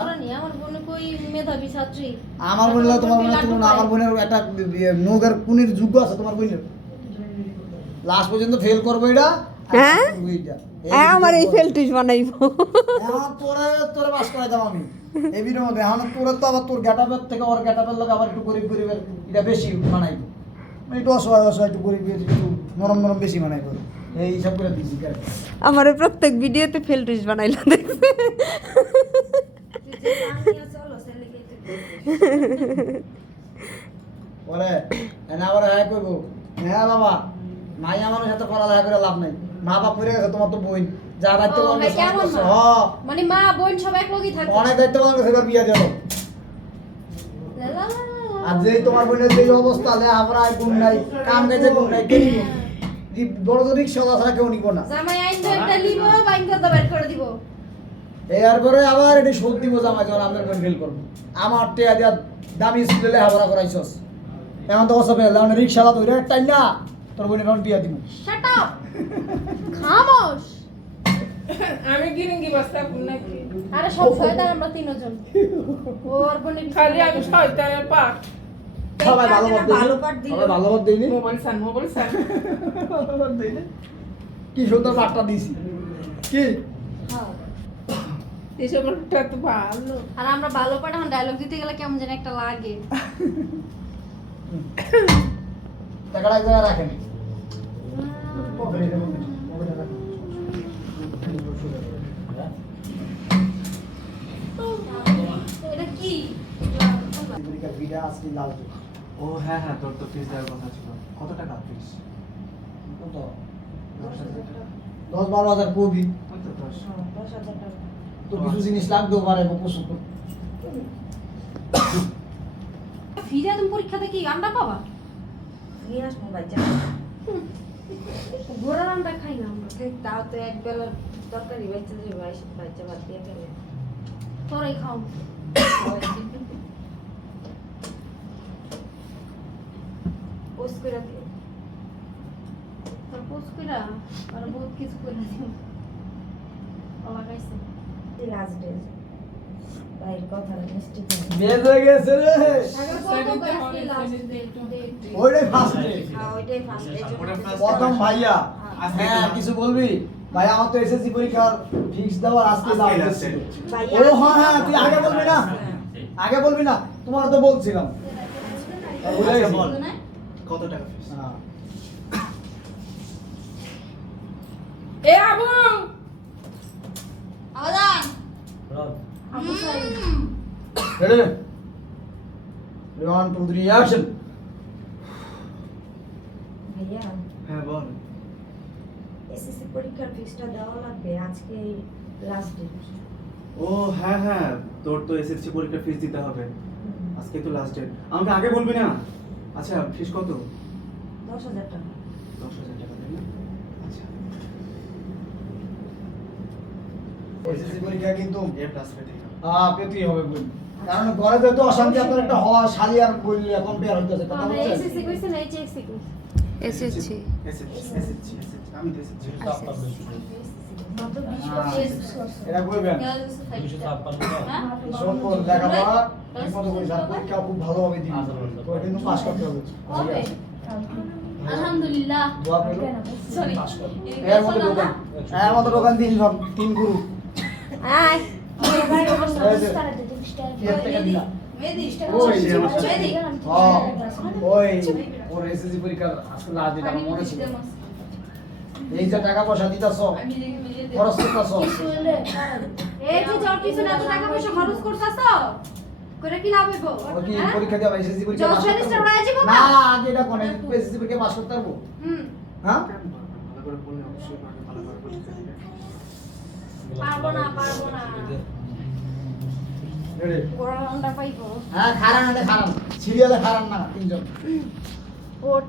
আমার বোন তোমার বোনের তুলনা আমার বোনের একটা নৌকার কোনের যোগ্য আছে তোমার বোনের লাস্ট পর্যন্ত ফেল করবো এটা হ্যাঁ আমার এই ফেলটিস বানাইবো এখন তোরে তোরে পাস করে দাও আমি এই ভিডিওর মধ্যে এখন তোরে তো আবার তোর গেটাপের থেকে ওর গেটাপের লোক আবার একটু গরিব গরিবের এটা বেশি বানাইবো একটু অসহায় অসহায় একটু গরিব একটু নরম নরম বেশি বানাইবো এই হিসাব করে দিচ্ছি আমার প্রত্যেক ভিডিওতে ফেলটিস বানাইলো দেখছে বলে না ওরা হ্যাঁ করবো হ্যাঁ বাবা মাই আমার সাথে পড়ালেখা করে লাভ নাই মা বাপ মরে গেছে তোমার তো বোন যা দায়িত্ব মানে মা বোন সব এক লগেই থাকে অনেক দায়িত্ব পালন করে বিয়ে দিল আর যে তোমার বোনের যে অবস্থা লে আমরা গুণ নাই কাম কাজে গুণ নাই কেন বড় তো রিক্সা ছাড়া কেউ নিব না জামাই আইন তো একটা লিব বাইন তো বের করে দিব এরপরে আবার এটা শোধ দিব জামাই যখন আমরা বোন ফেল করবো আমার টেয়া দিয়া দামি স্কুলে হাবরা করাইছস এখন তো অসবে লাউন রিক্সালা তো রেট টাইম না তোর বোনের এখন বিয়া দিব শাট আপ খামোশ আমি গিরিঙ্গি বস্তা নাকি আরে সব শয়তান আমরা তিনজন ওর বোনে খালি আমি শয়তানের পাট সবাই ভালো পাঠ দিই সবাই ভালো পাঠ দেইনি মোবাইল সান কি সুন্দর পাঠটা দিছি কি হ্যাঁ এসবটা তো ভালো আর আমরা ভালো পাঠান ডায়লগ দিতে গেলে কেমন যেন একটা লাগে টাকাটা এক জায়গায় রাখেন এটা কি ও হ্যাঁ হ্যাঁ তোর তো ফিস দেওয়ার কথা ছিল কত টাকা ফিস 10-12 কবি তো 10 তো কিছু জিনিস লাগতেও পারে প্রচুর ফিরে তুমি পরীক্ষাতে কি আন্ডা পাবা নিয়ে আসবো বাচ্চা ঘোড়ার আন্ডা খাই না আমরা তাও তো এক বেলার তরকারি বাচ্চা দিয়ে বাচ্চা ভাত দিয়ে ফেলে তোরাই খাও পোস্ট করে দিয়ে তোর পোস্ট কইরা আর বহুত কিছু করে দিও লাগাইছে লাস্ট ডে বাইর কথা মিষ্টি বের হয়ে গেছে রে আগে কত করে আজকে লাস্ট ডেট ওইটাই ফার্স্ট ডে হ্যাঁ ওইটাই ফার্স্ট ডে প্রথম ভাইয়া হ্যাঁ কিছু বলবি ভাই আমার তো এসএসসি পরীক্ষার ফিক্স দেওয়ার আজকে যাও ও হ্যাঁ হ্যাঁ তুই আগে বলবি না আগে বলবি না তোমার তো বলছিলাম বল কত টাকা ফিস এ আবু আওয়াজ Ready? 1, 2, 3, action! ভাইয়া হ্যাঁ বল এসএসসি পরীক্ষার ফিসটা দেওয়া লাগবে আজকে লাস্ট ডে ও হ্যাঁ হ্যাঁ তোর তো এসএসসি পরীক্ষার ফিস দিতে হবে আজকে তো লাস্ট ডেট আমাকে আগে বলবি না আচ্ছা ফিস কত 10,000 টাকা 10,000 টাকা তাই না আচ্ছা এসএসসি পরীক্ষা কিন্তু এ প্লাস পেতে হবে পেতেই হবে বল কারণ ঘরে তো অশান্তি আপনার একটা হওয়া শালি আর বললি এখন পেয়ার হইতেছে কথা আমরা বলছেন এসএসসি কইছেন এইচএসসি কইছেন এসেছি এসএসসি আমি তো এসএসসি মাত্র 20 এটা কইবেন সব পর লেখাপড়া ঠিক মতো করে যা পরীক্ষা খুব ভালোভাবে দিবি তোর কিন্তু পাস করতে হবে হবে আলহামদুলিল্লাহ দোয়া করো সরি পাস কর এর মধ্যে দোকান এর মধ্যে দোকান তিন গুরু আয় কি টাকা দিলা মেদি ওই মেদি ওই ওর এসএসসি পরীক্ষা আজকে লাস্ট ডেট আমার মনে ছিল এই যে টাকা পয়সা দিতাছ আমি দেখে মিলিয়ে দেব খরচ করতাছ এই যে জল কিছু না এত টাকা পয়সা খরচ করছাস করে কি লাভ হইব ও কি পরীক্ষা দেওয়া এসএসসি পরীক্ষা জজ সেমিস্টার হয়ে যাবো না আগে এটা কোনে এসএসসি পরীক্ষা পাস করতে পারবো হুম হ্যাঁ ভালো করে বললে অবশ্যই ভালো করে পরীক্ষা দিবে পারবো না রেডি গোড়া রাউন্ডটা পাইবো হ্যাঁ খারান সিরিয়ালে খারান না তিনজন ওট